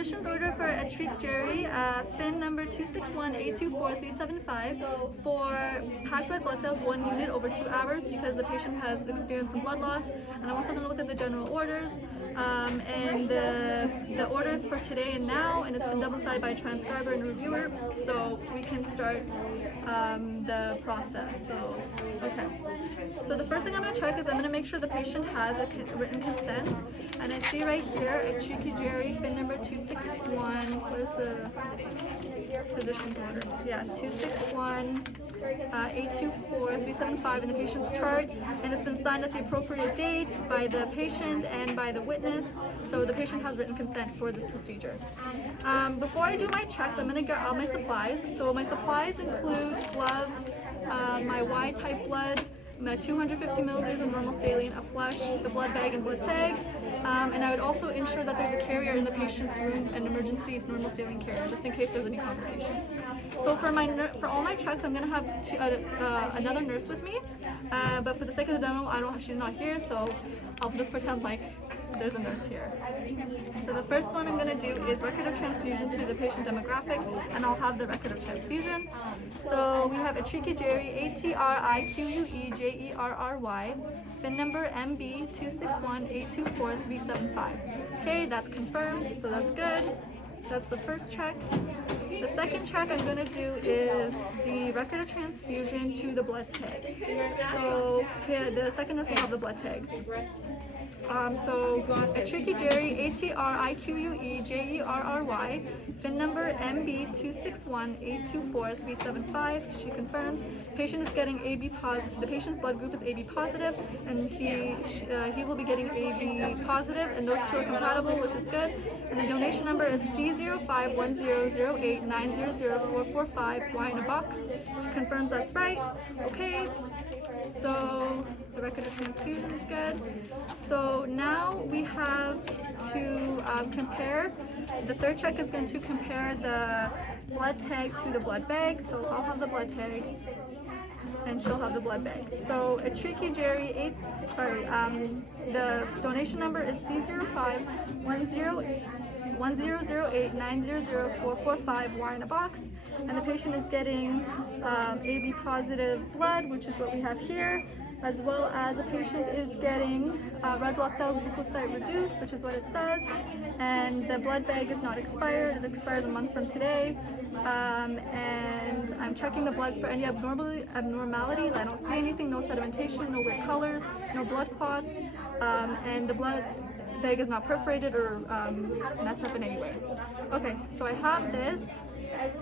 physician's order for Etrique Jerry, fin number 261824375 for packed red blood cells 1 unit over 2 hours because the patient has experienced some blood loss. And I'm also going to look at the general orders and the orders for today and now, and it's been double-sided by a transcriber and reviewer, so we can start the process. So, okay. So the first thing I'm going to check is I'm going to make sure the patient has a written consent. And I see right here, Etrique Jerry, fin number 261, what is the physician's order? Yeah, 261-824-375 in the patient's chart, and it's been signed at the appropriate date by the patient and by the witness, so the patient has written consent for this procedure. Before I do my checks, I'm going to get all my supplies. So my supplies include gloves, my Y-type blood, 250 milliliters of normal saline, a flush, the blood bag and blood tag, and I would also ensure that there's a carrier in the patient's room, an emergency normal saline carrier, just in case there's any complications. So for all my checks, I'm going to have another nurse with me, but for the sake of the demo, she's not here, so I'll just pretend like there's a nurse here. So the first one I'm going to do is record of transfusion to the patient demographic, and I'll have the record of transfusion. So we have Etrique Jerry, ATRIQUEJERRY, fin number MB 261824375. Okay, that's confirmed, so that's good. That's the first check. The second check I'm going to do is the record of transfusion to the blood tag. So the second nurse will have the blood tag. So Etrique Jerry, ATRIQUEJERRY, fin number MB 261824375. She confirms. Patient is getting AB positive. The patient's blood group is AB positive, and he will be getting AB positive, and those two are compatible, which is good. And the donation number is C051008900445. Y in a box. She confirms that's right. Okay. So the record of transfusion is good. So now we have to compare. The third check is going to compare the blood tag to the blood bag. So I'll have the blood tag, and she'll have the blood bag. So Etrique Jerry, the donation number is C051008900445. Y in a box. And the patient is getting AB positive blood, which is what we have here, as well as the patient is getting red blood cells leukocyte reduced, which is what it says, and the blood bag is not expired. It expires a month from today. And I'm checking the blood for any abnormalities. I don't see anything, no sedimentation, no weird colors, no blood clots, and the blood bag is not perforated or messed up in any way. Okay, so I have this.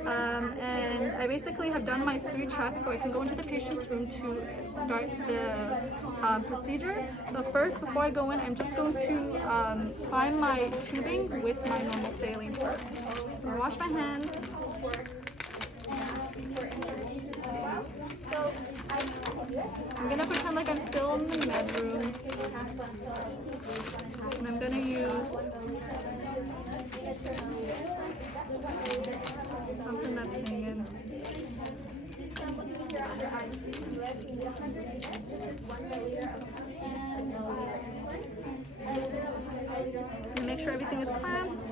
And I basically have done my 3 checks, so I can go into the patient's room to start the procedure. But first, before I go in, I'm just going to prime my tubing with my normal saline first. I'm going to wash my hands. I'm going to pretend like I'm still in the med room. And I'm going to use something that's hanging. And make sure everything is clamped. So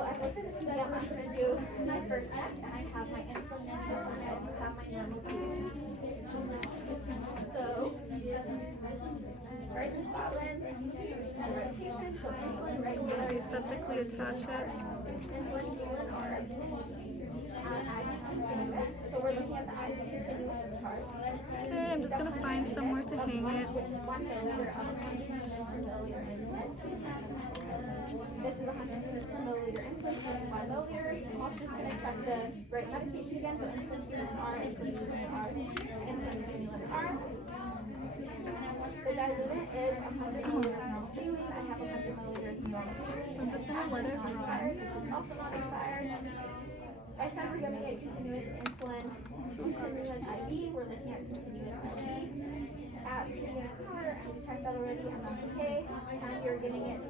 I looked at the I'm going to do my first check, and I have my insulin and I have my normal food. So, right to Scotland, and medication, so insulin regular. Aseptically attach it. Insulin human or IV continuous. So we're looking at the IV continuous chart. Okay, I'm just going to find somewhere to hang it. This is 150 milliliter insulin, 75 milliliter. I'm also just going to check the right medication again. So insulin units are, insulin units are, insulin units are. The diluent is 100 milliliters normal saline. I have 100 milliliters normal saline. I'm just going to let it run. Also not expired. I said we're going to get continuous insulin, continuous IV. We're looking at continuous IV. At 2 units higher, I checked that already, and that's okay. And you're getting it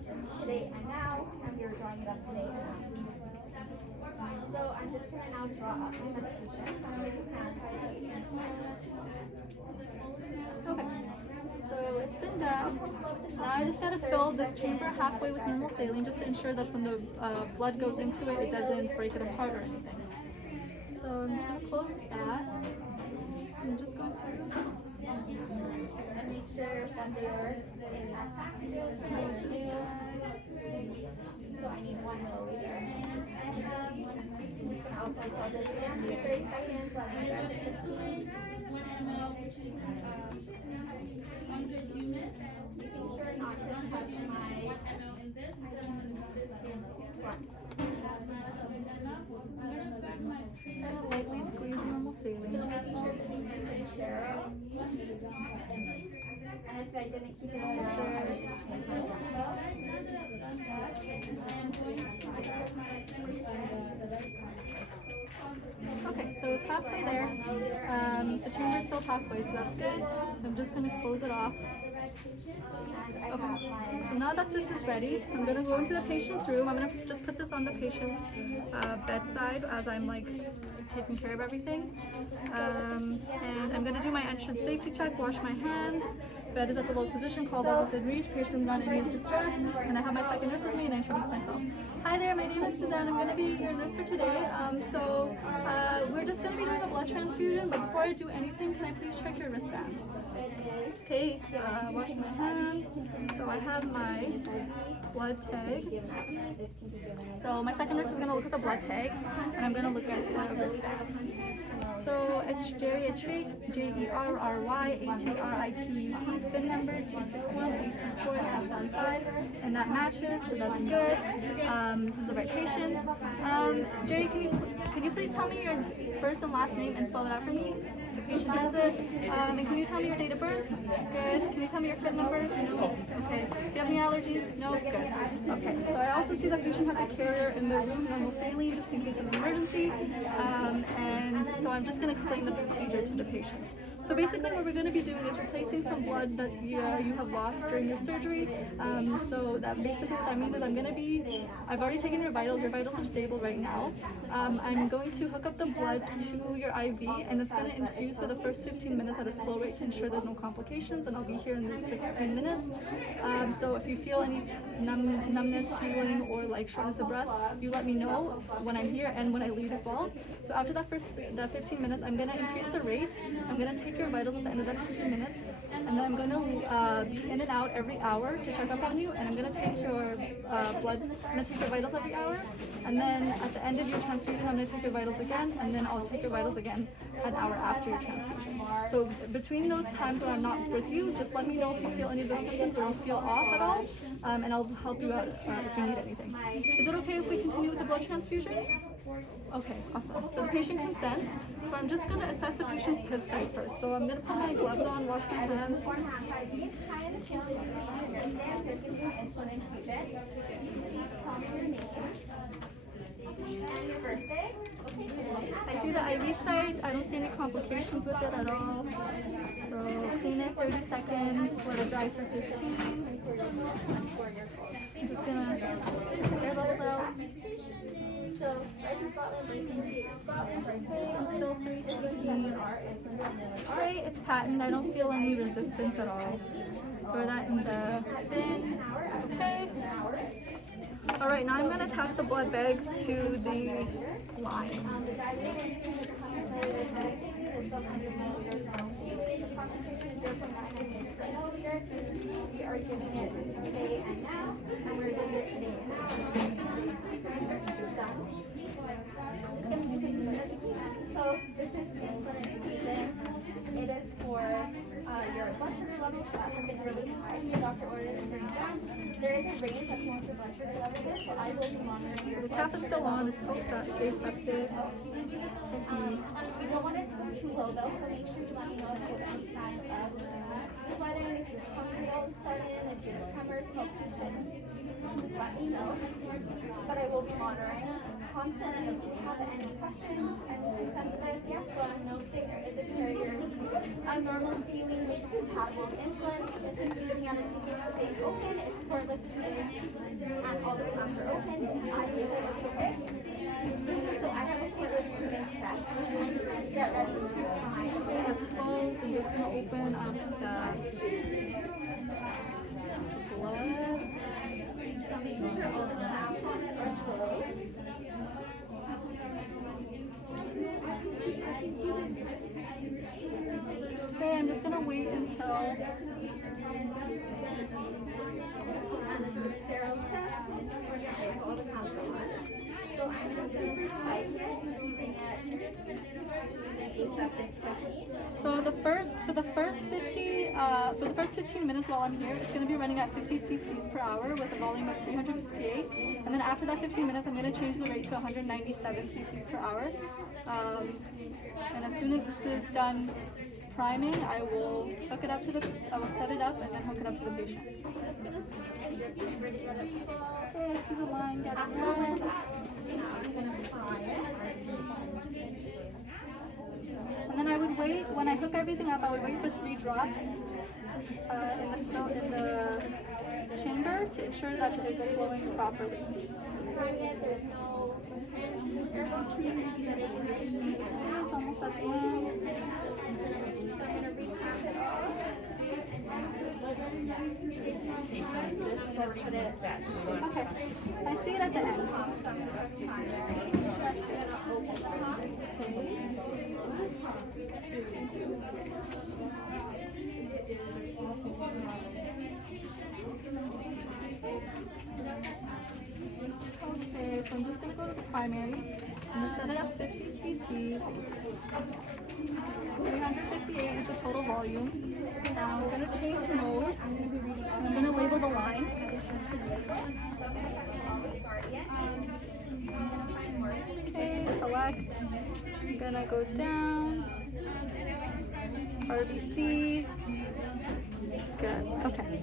today and now, and you're drawing it up today and now. So I'm just going to now draw up my medication. So I'm going to use hand hygiene. Okay, so it's been done. Now I just gotta fill this chamber halfway with normal saline just to ensure that when the blood goes into it, it doesn't break it apart or anything. So I'm just gonna close that. I'm just going to And make sure that they are intact packages. So I need 1 milliliter. I'll put this down for 30 seconds. Let me start the 15. 100 units. Making sure not to touch my I'm gonna lightly squeeze normal saline. So making sure the fingers are sterile. And if I didn't keep it sterile, Okay, so it's halfway there. The chamber's filled halfway, so that's good. So I'm just gonna close it off. Okay, so now that this is ready, I'm gonna go into the patient's room. I'm gonna just put this on the patient's bedside as I'm like taking care of everything. And I'm gonna do my entrance safety check, wash my hands. Bed is at the lowest position, call bells within reach, patient is not in any distress, and I have my second nurse with me and I introduce myself. Hi there, my name is Suzanne. I'm going to be your nurse for today. We're just going to be doing a blood transfusion, but before I do anything, can I please check your wristband? Okay, wash my hands. So I have my blood tag. So my second nurse is going to look at the blood tag, and I'm going to look at the wristband. So it's geriatric, GERRY, FIN number 261-824-375, and that matches, so that's good. This is the right patient. Jerry, can you please tell me your first and last name and spell it out for me? The patient does it. And can you tell me your date of birth? Good. Can you tell me your FIN number? No. Okay. Do you have any allergies? No. Good. Okay. So I also see the patient has a carrier in their room, normal saline, just in case of an emergency. And so I'm just going to explain the procedure to the patient. So basically what we're going to be doing is replacing some blood that you have lost during your surgery. So that basically what that means is I've already taken your vitals are stable right now. I'm going to hook up the blood to your IV and it's going to infuse for the first 15 minutes at a slow rate to ensure there's no complications, and I'll be here in those 15 minutes. So if you feel any numbness, tingling, or like shortness of breath, you let me know when I'm here and when I leave as well. So after that 15 minutes, I'm going to increase the rate. I'm going to take your vitals at the end of that 15 minutes, and then I'm going to be in and out every hour to check up on you, and I'm going to take your blood, I'm going to take your vitals every hour, and then at the end of your transfusion, I'm going to take your vitals again, and then I'll take your vitals again an hour after your transfusion. So between those times when I'm not with you, just let me know if you feel any of those symptoms or you feel off at all, and I'll help you out if you need anything. Is it okay if we continue with the blood transfusion? Okay, awesome. So the patient consents. So I'm just going to assess the patient's PIV site first. So I'm going to put my gloves on, wash my hands. I see the IV site. I don't see any complications with it at all. So clean it 30 seconds, let it dry for 15. I'm just going to get the air bubbles out. Still 316. Alright, it's patent. I don't feel any resistance at all. Throw that in the bin. Okay. Alright, now I'm going to attach the blood bags to the line. We are giving it today and now, and we're giving it today and now. So this is insulin infusion. It is for your blood sugar levels that have been really high. Your doctor ordered it bring down. There is a range that wants your blood sugar level is, so I will be monitoring your The cap is still on, it's still set, aseptic. You don't want it to go too low though, so make sure you let me know if you have any signs of sweating, if your hungry all of a sudden, if your tremors, palpitations, let me know. But I will be monitoring constant, and if you have any questions, and consent to this, yes, let them know if there is a carrier. A normal feeling which is compatible with insulin. This is using on a TPH being open, it's cordless tubing, and all the clamps are open. I use it, it's okay. So I have a cordless tubing set. Get ready to It's closed. I'm just going to open up the Okay, I'm just gonna wait until. And this is a sterile test. Okay, so all the constant ones. So I'm just going to type it using aseptic technique. So for the first 15 minutes while I'm here, it's going to be running at 50 cc's per hour with a volume of 358. And then after that 15 minutes, I'm going to change the rate to 197 cc's per hour. And as soon as this is done priming, I will set it up and then hook it up to the patient. Okay, I see the line getting red. And then I would wait, when I hook everything up, I would wait for 3 drops in the chamber to ensure that it's flowing properly. There's no It's almost at the end. So I'm going to recap it all. This is already put in set. Okay, I see it at the end. Okay, so I'm just going to go to the primary. I'm going to set it up 50 cc's. 358 is the total volume. Now we're going to change mode. I'm going to label the line. Okay, select. I'm going to go down. RBC. Good. Okay.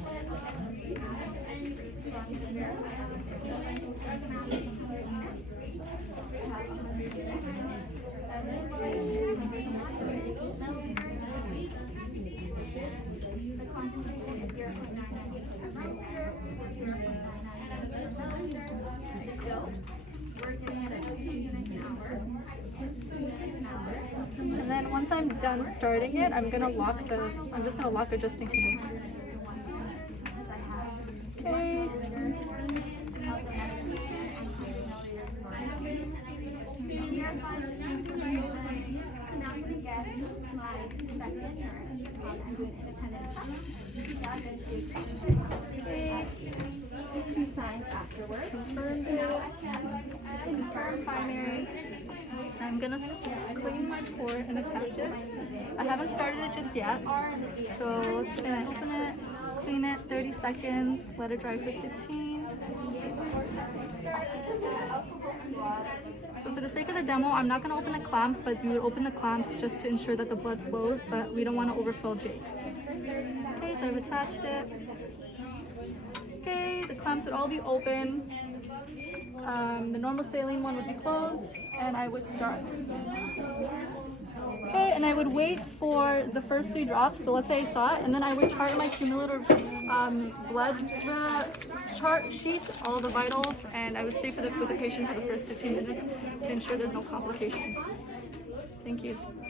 And then once I'm done starting it, I'm just gonna lock it just in case. Okay. Now I'm going to get my second nurse and do an independent signs afterwards. Confirm primary. I'm gonna clean my port and attach it. I haven't started it just yet, so let's open it, clean it, 30 seconds, let it dry for 15. So for the sake of the demo, I'm not going to open the clamps, but you would open the clamps just to ensure that the blood flows, but we don't want to overfill Jake. Okay, so I've attached it. Okay, the clamps would all be open. The normal saline one would be closed, and I would start. Okay, and I would wait for the first 3 drops, so let's say I saw it, and then I would chart my cumulative blood chart sheet, all the vitals, and I would stay with the patient for the first 15 minutes to ensure there's no complications. Thank you.